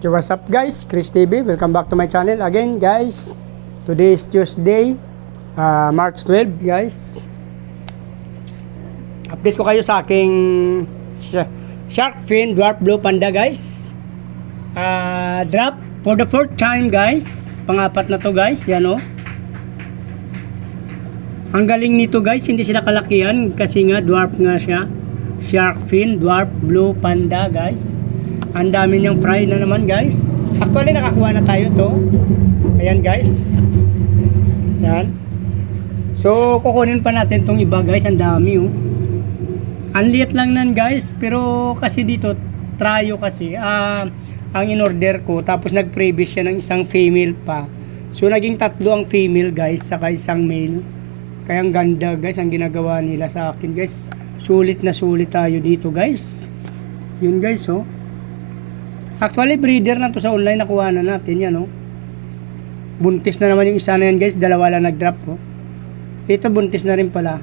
Okay, what's up guys? Chris TV, welcome back to my channel again guys. Today is Tuesday, March 12 guys. Update ko kayo sa aking Shark Fin Dwarf Blue Panda guys. Drop for the fourth time guys. Pangapat na to guys, yan o. Ang galing nito guys, hindi sila kalakihan kasi nga dwarf nga siya. Shark Fin Dwarf Blue Panda guys. Ang dami niyang fry na naman guys. Actually nakakuha na tayo to. Ayan guys. Yan. So kukunin pa natin tong iba guys. Ang dami oh. Ang liit lang nan guys. Pero kasi dito tryo kasi. Ang in-order ko. Tapos nag-previous siya ng isang female pa. So naging tatlo ang female guys. Saka isang male. Kaya ang ganda guys. Ang ginagawa nila sa akin guys. Sulit na sulit tayo dito guys. Yun guys oh. Actually, breeder na to sa online, nakuha na natin yan, oh. Buntis na naman yung isa na yan, guys. Dalawa lang nag-drop, oh. Ito, buntis na rin pala.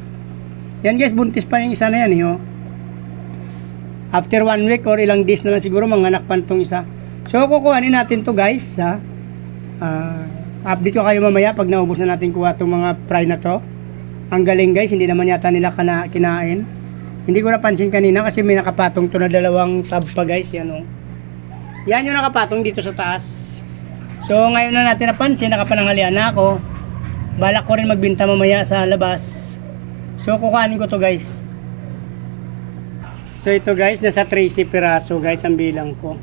Yan, guys, buntis pa yung isa na yan, eh, oh. After 1 week or ilang days na lang siguro, manganak pa itong isa. So, kukuhanin natin to guys, ha. Update ko kayo mamaya pag naubos na natin kuha itong mga fry na to. Ang galing, guys. Hindi naman yata nila kinain. Hindi ko napansin kanina kasi may nakapatong to na dalawang tab pa, guys. Yan, oh. Yan yung nakapatong dito sa taas. So ngayon na natin napansin, nakapananghalian na ako. Balak ko rin magbenta mamaya sa labas. So kukuhanin ko to guys. So ito guys, nasa 13 piraso guys ang bilang ko.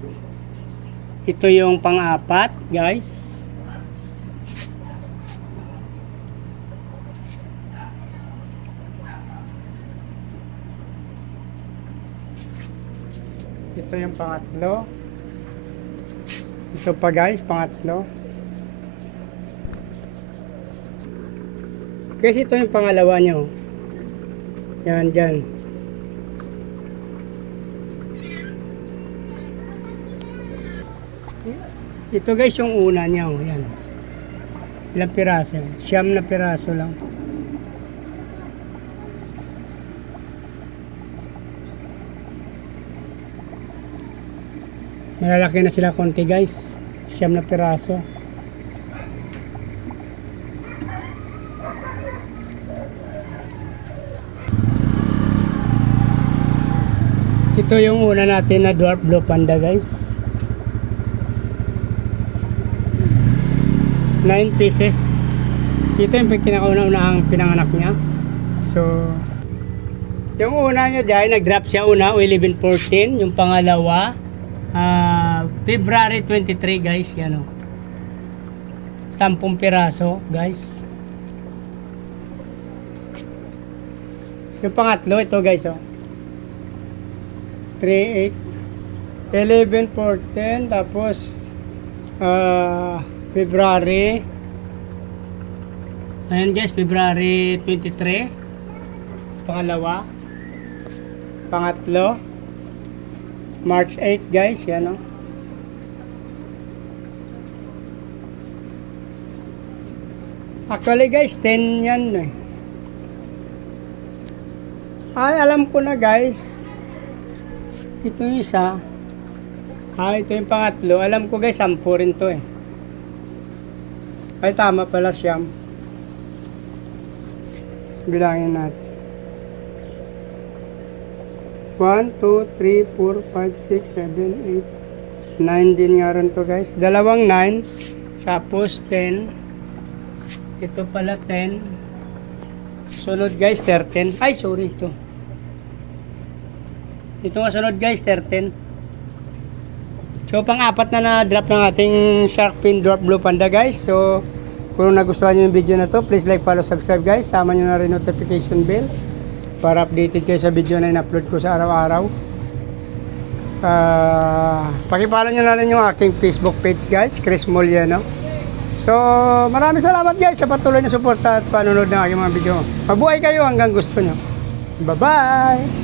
Ito yung pang-apat guys. Ito yung pangatlo. Ito pa guys, pangatlo. Guys, ito yung pangalawa nyo. Yan, dyan. Ito guys, yung una nyo. Yan. Ilang piraso? 9 na piraso lang. Malalaki na sila konti guys. 9 na piraso. Ito yung una natin na Dwarf Blue Panda guys. 9 pieces. Ito yung kinakauna-unahang pinanganak niya. So yung una niya dahil nag-drop siya una 11-14. Yung pangalawa February 23 guys, yan o. 10 piraso guys. Yung pangatlo, ito guys o. 3, 8, 11, 14, tapos February. Ayan guys, February 23. Pangalawa. Pangatlo. March 8 guys, yan o. Actually guys, 10 yan eh. Ay, alam ko na guys. Ito yung isa. Ito yung pangatlo. Alam ko guys, 10 rin to eh. Ay, tama pala siyam. Bilangin natin. 1, 2, 3, 4, 5, 6, 7, 8 9 din nga rin to guys. Dalawang 9. Tapos 10. Ito pala 10. Sunod guys 13. Ay sorry ito. Ito nga sunod guys 13. So pang-apat na drop ng ating Shark Fin Dwarf Blue Panda guys. So kung nagustuhan nyo yung video na to, please like, follow, subscribe guys. Sama nyo na rin notification bell para updated kayo sa video na in-upload ko sa araw-araw. Pakipollow nyo na rin yung aking Facebook page guys, Chris Moliano. So maraming salamat guys sa patuloy na suporta at panonood ng aking mga video. Mabuhay kayo hanggang gusto nyo. Bye bye.